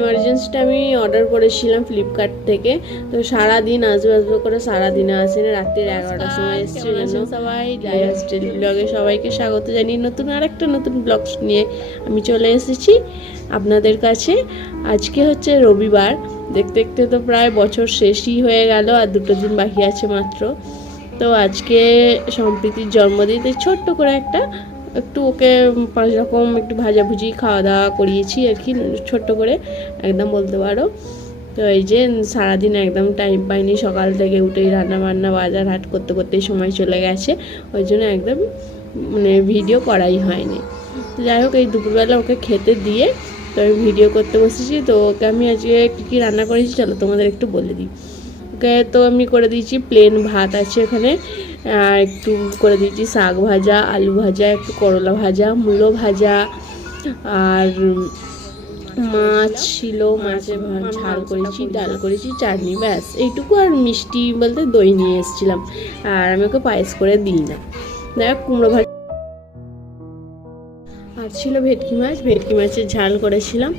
এমার্জেন্সিটা আমি অর্ডার করেছিলাম ফ্লিপকার্ট থেকে। তো সারাদিন আসবে করে সারাদিনে আসেনি, রাত্রির 11টার সময় এসেছি। সবাই ডায়াস ডেলি ব্লগে সবাইকে স্বাগত জানিয়ে নতুন ব্লগ নিয়ে আমি চলে এসেছি আপনাদের কাছে। আজকে হচ্ছে রবিবার, দেখতে দেখতে তো প্রায় বছর শেষই হয়ে গেল, আর 2 দিন বাকি আছে মাত্র। তো আজকে সম্প্রীতির জন্মদিন, ছোট্ট করে একটু ওকে 5 রকম একটু ভাজাভুজি খাওয়া দাওয়া করিয়েছি আর কি, ছোট্ট করে একদম বলতে পারো। তো এই যে সারাদিন একদম টাইম পাইনি, সকাল থেকে উঠেই রান্না বান্না বাজার হাট করতে করতেই সময় চলে গেছে, ওই জন্য একদম ভিডিও করাই হয়নি। তো যাই হোক, এই দুপুরবেলা ওকে খেতে দিয়ে তো আমি ভিডিও করতে বসেছি। তো ওকে আমি আজকে কী রান্না করেছি চলো তোমাদের একটু বলে দিই। ওকে তো আমি করে দিয়েছি প্লেন ভাত আছে এখানে, একটু করে দিয়েছি শাক ভাজা, আলু ভাজা, একটু করলা ভাজা, মূলো ভাজা, আর মাছ ছিল, মাছের ঝাল করেছি, ডাল করেছি, চাটনি, ব্যাস এইটুকু। আর মিষ্টি বলতে দই নিয়ে এসেছিলাম, আর আমি ওকে পায়েস করে দিই না। দেখ কুমড়ো ভাজা আর ছিল ভেটকি মাছের ঝাল করেছিলাম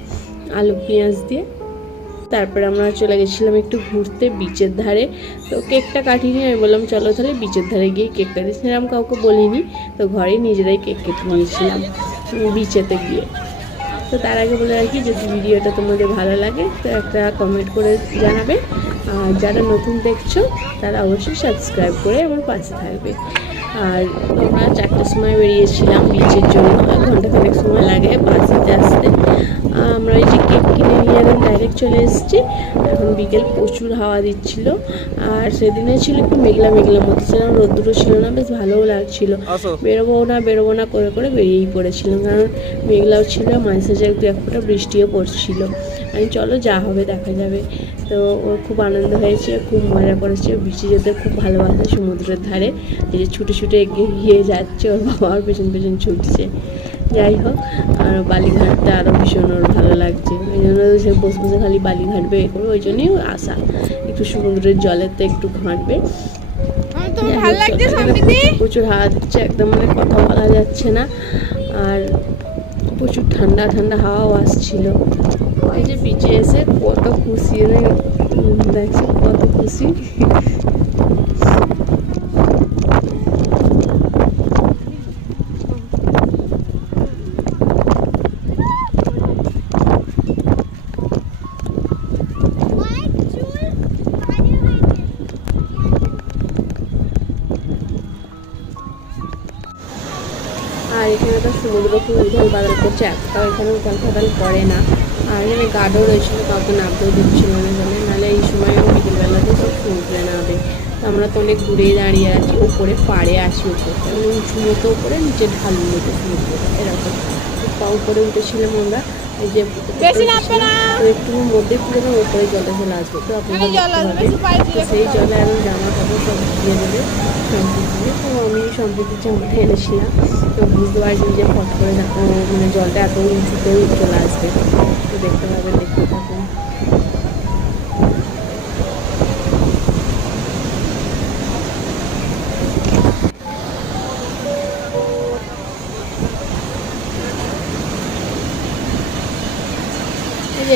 আলু পেঁয়াজ দিয়ে। তারপরে আমরা চলে গেছিলাম একটু ঘুরতে বিচের ধারে। তো কেকটা কাটিনি, আমি বললাম চলো তাহলে বিচের ধারে গিয়ে কেক কাটি। সেরকম কাউকে বলিনি, তো ঘরেই নিজেরাই কেক কেটে নিয়েছিলাম বিচেতে গিয়ে। তো তার আগে বলে রাখি, যদি ভিডিওটা তোমাদের ভালো লাগে তো একটা কমেন্ট করে জানাবে, আর যারা নতুন দেখছো তারা অবশ্যই সাবস্ক্রাইব করে আমার পাশে থাকবে। আর আমরা 4টার সময় বেরিয়েছিলাম বিচের জন্য, 1 ঘন্টা সময় লাগে বাসে আসতে। আমরা ওই যে কেক কিনে নিয়ে একদম ডাইরেক্ট চলে এসেছি। এখন বিকেল প্রচুর হাওয়া দিচ্ছিল, আর সেদিনে ছিল একটু মেঘলা মতো, সেরকম রোদ্দুরও ছিল না, বেশ ভালোও লাগছিল। বেরোবো না করে বেরিয়েই পড়েছিলাম, কারণ মেঘলাও ছিল, মাঝে সাঝে একটু এক ফোঁটা বৃষ্টিও পড়ছিল। আমি চলো যা হবে দেখা যাবে। তো ওর খুব আনন্দ হয়েছে, খুব মজা করেছে, বিচে যেতে খুব ভালোবাসে, সমুদ্রের ধারে। এই যে ছুটে এগিয়ে যাচ্ছে, ওর বাবার পেছন ছুটছে। যাই হোক, আর বালিঘাটটা আরও ভীষণ ওর ভালো লাগছে, ওই জন্য সে বসে খালি বালি ঘাটবে এ করবে, ওই জন্যই আসা, একটু সমুদ্রের জলেতে একটু ঘাঁটবে। প্রচুর হাওয়া দিচ্ছে, একদম কথা বলা যাচ্ছে না, আর প্রচুর ঠান্ডা হাওয়াও আসছিল। এই যে বিচে এসে কত খুশি, দেখছি কত খুশি। আর এখানে তো সমুদ্র খুব উথাল পাতাল করছে, এতটাও এখানে উথাল পাতাল করে না। আর এখানে গার্ডও রয়েছিল, কাউকে নামতেও দিচ্ছিল না জলে, নাহলে এই সময় বিকেলবেলাতে সব সমুদ্রে নামবে। তো আমরা তো অনেক দূরেই দাঁড়িয়ে আছি, ওপরে পাড়ে আছি, ওপরটা উঁচু মতো উপরে, নিচে ঢালু মতো সমুদ্রটা এরকম। পা উপরে উঠেছিলাম আমরা, এই যে একটু মধ্যে পুরো ওপরে জলে চলে আসবে। তো আপনাদের তো সেই জলে এখন জামা কাপড় সব দিয়ে দেবে সম্প্রীতি। তো আমি সম্প্রীতির জামাটা এনেছিলাম, তো বুঝতে পারছি যে ফট করে জলটা এত উঁচুতে চলে আসবে। তো দেখতে পাবেন, দেখতে থাকুন।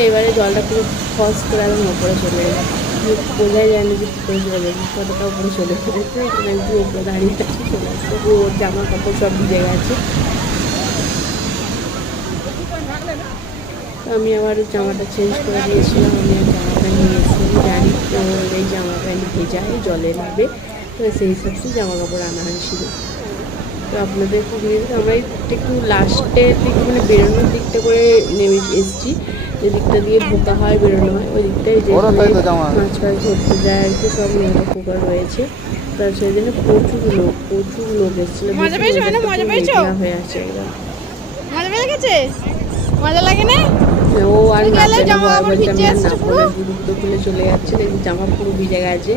এবারে জলটা পুরো ফস করে একদম ওপরে চলে গেল, বোঝাই যায় না যে কী করে চলে যাবে, কতটা উপরে চলে গেছে। এখানে একটু ওপরে দাঁড়িয়ে আছে, চলে আসছে, ওর জামা কাপড় সব ভিজে গেছে। তো আমি আবার জামাটা চেঞ্জ করে দিয়েছিলাম, আমি আর জামা প্যান্ট নিয়ে এসেছি, জানি ওর এই জামা প্যান্ট ভেজায় জলে নেবে, তো সেই হিসাবে জামা কাপড় আনা হয়েছিল। তো আপনাদের খুব আমরা একটু লাস্টের দিকে বেরোনোর দিকটা করে নেমে এসেছি, যে দিকটা দিয়ে ঢোকা হয় বেরোনো হয়, ওই দিকটাই যে মাছ ধরতে যায় আর কি, সব মেয়েরা পুকুর রয়েছে। তো সেদিনে প্রচুর লোক এসেছিল, হয়ে আছে একদম। মজা লাগে না? ও আর জুতো খুলে চলে যাচ্ছে, দেখি জামা পুরো ভিজে গেছে।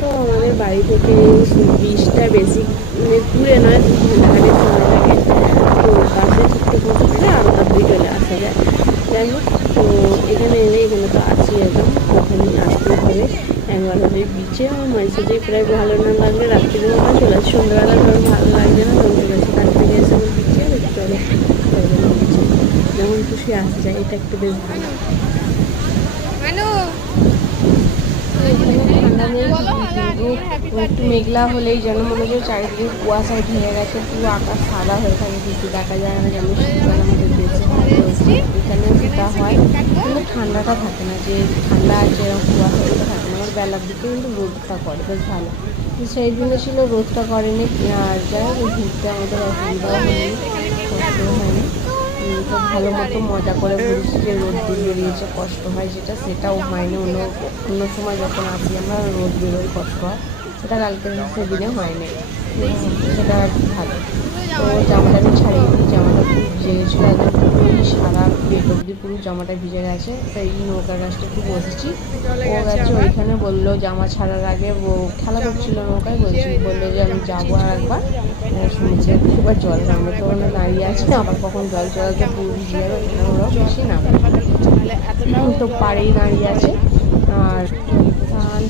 তো আমাদের বাড়ি থেকে বিচটা বেশি দূরে নয়, 2 ঘন্টা সময় লাগে। তো বাসে ছুটতে আরও তাড়াতাড়ি চলে আসা যায়। যাই হোক, তো এখানে তো আছি একদম, ওখানে আসতে হবে, 1 সকাল হলেই বিচে, আমার মাঝে যে প্রায় ভালো না লাগলে রাত্রির মতো চলে আসে, সন্ধ্যাবেলা ধরো ভালো লাগছে না তখন চলে আসে, কাজ থেকে এসে আমার বিচে আর চলো বিচে যেমন খুশি আসা যায়, এটা একটু বেশ ভালো। ঠান্ডা নেই কিন্তু একটু মেঘলা হলেই যেন মনে হয় চারিদিকে কুয়াশায় ঢেকে গেছে, পুরো আকাশ সাদা হয়ে থাকে, কিছু দেখা যায় না, যেমন শীতকাল আমাদের দেশে হয়। তো এখানেও যেটা হয় কিন্তু ঠান্ডাটা থাকে না, যে ঠান্ডা আছে এরকম কুয়াশাগুলো থাকে না, আমার বেলার দিকে কিন্তু রোদটা করে বেশ ভালো। সেই দিনে ছিল রোদটা করেনি, আর যাই হোক ঘুরতে আমাদের অসুবিধাও হয়নি, কষ্টও হয়নি। তো ভালো মতো মজা করে ঘুরছি, যে রোদ বেরিয়েছে কষ্ট হয় সেটাও হয়নি। অন্য সময় যখন আসি আমরা রোদ বেরোই কষ্ট হয়, সেটা কালকে সেদিনে হয়নি, সেটা আর কি ভালো। তো জামাটা আমি ছাড়িয়ে দিই, জামাটা পুরো ভিজে গেছিলো, একদম পুরোই সারা পেট অবধি পুরো জামাটা ভিজে গেছে। তাই নৌকা গাছটা একটু বসেছি, ও গেছে ওইখানে, বললো জামা ছাড়ার আগে ও খেলা করছিল নৌকায়, বললো যে আমি যাবো আর একবার সমুদ্রে একবার জল নামবে, তো ওখানে দাঁড়িয়ে আছে, আবার কখন জল চলাতে পুরো ভিজে যাবে, ওখানে ওরাও বেশি নামে, তো পাড়েই দাঁড়িয়ে আছে। আর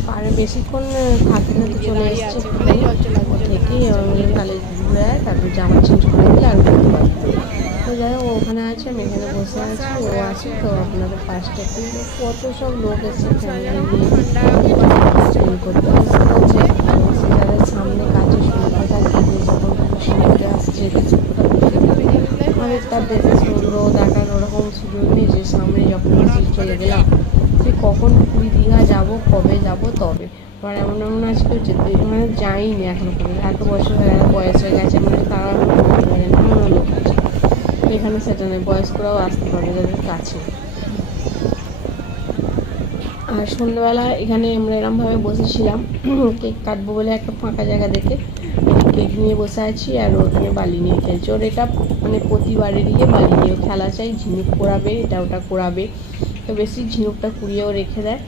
পাড়ে বেশিক্ষণ থাকতে না, তো চলে এসছে থেকে তাহলে ঘুরে আয়, তারপর জামা চেঞ্জ করে দিলে আর ঘুরতে পারবে। তো যাই হোক ওখানে আছে, আমি এখানে বসে আছি, ও আছে। তো আপনাদের পাশটা কিন্তু কত সব লোক এসে ফ্যামিলি নিয়ে করতে আসছে, সেটার সামনে কাছে শুনতে থাকে যে যখন সমুদ্রে আসছে তার দেখে সমুদ্র দেখার ওরকম সুযোগ নেই, যে সামনে যখন চলে গেলাম যে কখন পুরী দীঘা যাবো, কবে যাব তবে। আবার এমন এমন আছে কেউ যেতে মানে যাইনি এখনো পর্যন্ত, এত বছর হয়ে গেল, বয়স হয়ে গেছে, মানে তারা করতে পারে না, এমন লোক আছে। এখানে সেটা নেই, বয়স্করাও আসতে পারবে যাদের কাছে। আর সন্ধ্যাবেলা এখানে আমরা এরমভাবে বসেছিলাম, কেক কাটবো বলে একটা ফাঁকা জায়গা দেখে কেক নিয়ে বসে আছি, আর ওখানে বালি নিয়ে খেলছে। ওর এটা মানে প্রতিবারেরই বালি নিয়ে খেলা চাই, ঝিনুক কোড়াবে, এটা ওটা কোড়াবে, তো বেশি ঝিনুকটা কুড়িয়েও রেখে দেয়,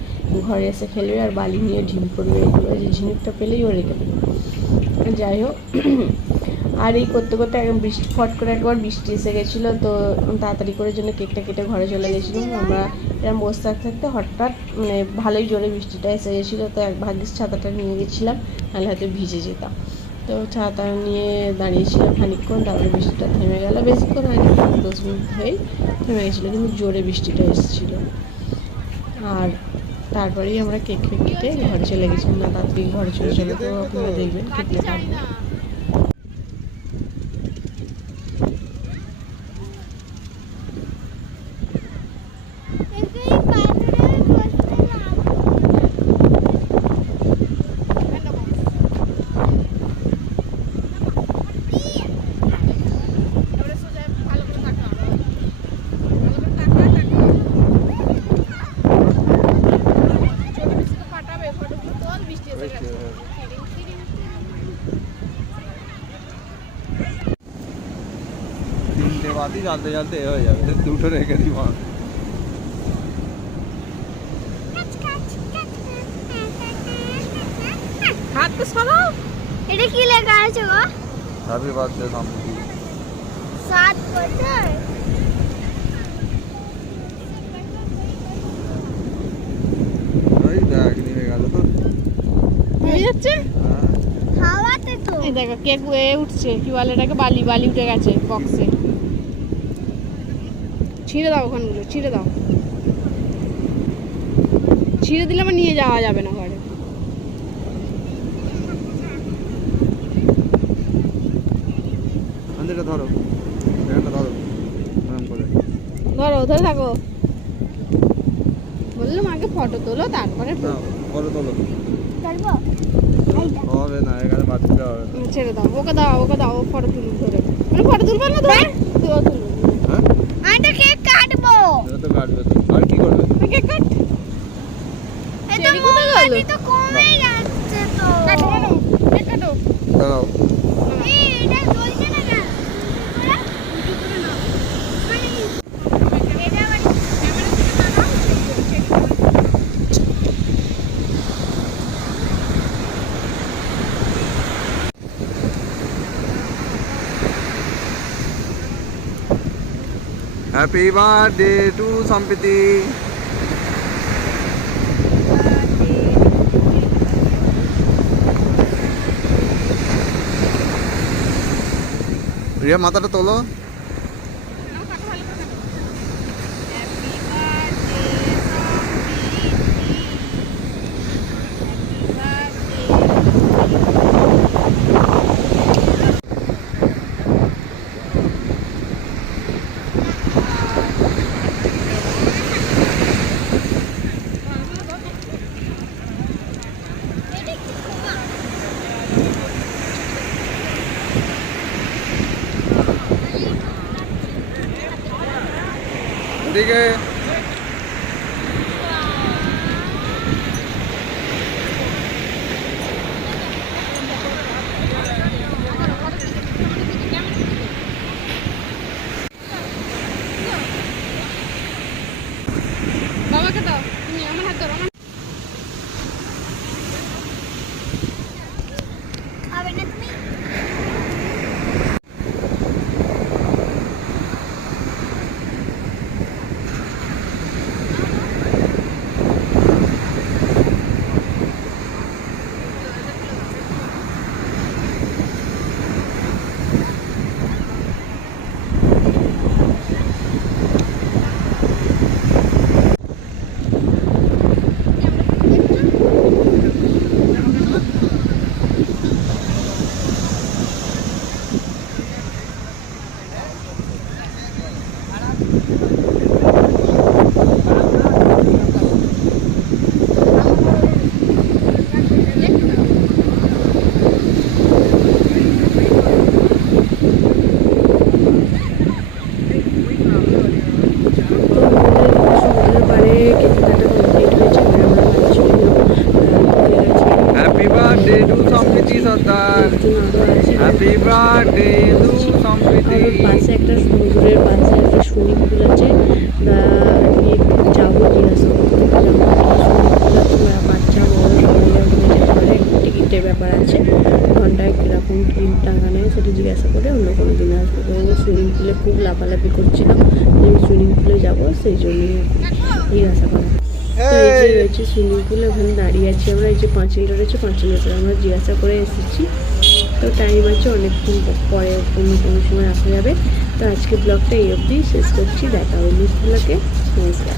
ঘরে এসে খেলবে আর বালি নিয়ে ঢিল করবে, এগুলো যে ঝিনুকটা পেলেই ও রেখে দেবে। যাই হোক, আর এই করতে করতে একদম বৃষ্টি ফট করে একবার বৃষ্টি এসে গেছিলো, তো তাড়াতাড়ি করে জন্য কেকটা কেটে ঘরে চলে গেছিলাম। আমরা এরকম বসে থাকতে থাকতে হঠাৎ মানে ভালোই জোরে বৃষ্টিটা এসে গেছিলো, তো এক ভাগ্যিস ছাতাটা নিয়ে গেছিলাম, নাহলে হয়তো ভিজে যেতাম। তো ছাতা নিয়ে দাঁড়িয়েছিলাম খানিকক্ষণ, তারপরে বৃষ্টিটা থেমে গেল, বেশিক্ষণ হয়নি, 10 মিনিট হয়েই থেমে গেছিলো, কিন্তু জোরে বৃষ্টিটা এসেছিলো। আর তারপরেই আমরা কেক কেটে ঘরে চলে গেছিলাম, না তাড়াতাড়ি ঘরে চলে চলে, তো আপনারা দেখবেন কেটে কাটবে। তিনটে বাতি জ্বালতে জ্বালতে হয়ে যাবে, দুটো রেখে দিই মা। হাত তো সরাও। এটা কি লেখা আছে গো? Happy birthday সম্পতি। 7 বছর। ওই দেখ নিয়ে গেল তো। হয়ে যাচ্ছে হাওয়াতে তো। এই দেখো কেক উঠছে, কি বলে এটাকে, বালি বালি উঠে গেছে বক্সে। ছিঁড়ে দাও ওখানগুলো, ছিঁড়ে দাও, ছিঁড়ে দিলে আমার নিয়ে যাওয়া যাবে না ঘরে। আন্দাজটা ধরো, এখানটা ধরো, এরকম করে ধরো, ধরে থাকো, বললাম আগে ফটো তোলো তারপরে না ফটো তোলো। চলবো? হবে না, এখানে বাচ্চা হবে না। ছেড়ে দাও, ওকে দাও, ওকে দাও, ও ফটো তুলুক ধরে। মানে ফটো তুলবে না ধরে, তুলো তুলবে। হ্যাঁ আমি তো কেক কাটবো। এটা তো কাটবে তো, আর কি করবে? Cake cut. এটা মোমবাতি তো কমে যাচ্ছে তো। কাটো কাটো, কেক কাটো। দাঁড়াও, এই এটা জ্বলছে না কেন? ওরা ভিডিও করে নাও। মানে এটা আবার ক্যামেরা থেকে না নাও। হ্যাপি বার্থডে টু সম্প্রীতি। রিয়া মাথাটা তোলো। এদিকে বাবাকে দাও, তুমি আমার হাত ধরো। খাবে না তুমি? সমুদ্রের পাড়ে কেনাকাটা কমপ্লিট হয়েছে, এবার আমরা বাড়ি চলে যাবো। হ্যাপি বার্থডে টু সম্প্রীতি সর্দার, একজন আরও আছে, হ্যাপি বার্থডে টু সম্প্রীতি। আর ওর পাশে একটা সমুদ্রের পাশে একটা সুইমিং পুল আছে, যাবো জিজ্ঞাসা করতে যাবো। সুইমিং পুল আছে, বাচ্চা বড় সবাই ওখানে যেতে পারে, টিকিটের ব্যাপার আছে, ঘন্টায় কীরকম কী টাকা নেয় সেটা জিজ্ঞাসা করে অন্য কোনো দিন আসবো। কারণ সুইমিং পুলে খুব লাফালাফি করছিলাম, আমি সুইমিং পুলে যাবো সেই জন্যই জিজ্ঞাসা করা। তো এই যে রয়েছে সুইমিং পুল, ওখানে দাঁড়িয়ে আছি আমরা, এই যে পাঁচিলটা রয়েছে, পাঁচিলের উপরে আমরা জিজ্ঞাসা করে এসেছি। তো টাইম আছে অনেকক্ষণ পরে, অন্য কোনো সময় আসা যাবে। তো আজকে ব্লগটা এই অবধি শেষ করছি, দেখা হবে নেক্সট ব্লগে। নমস্কার।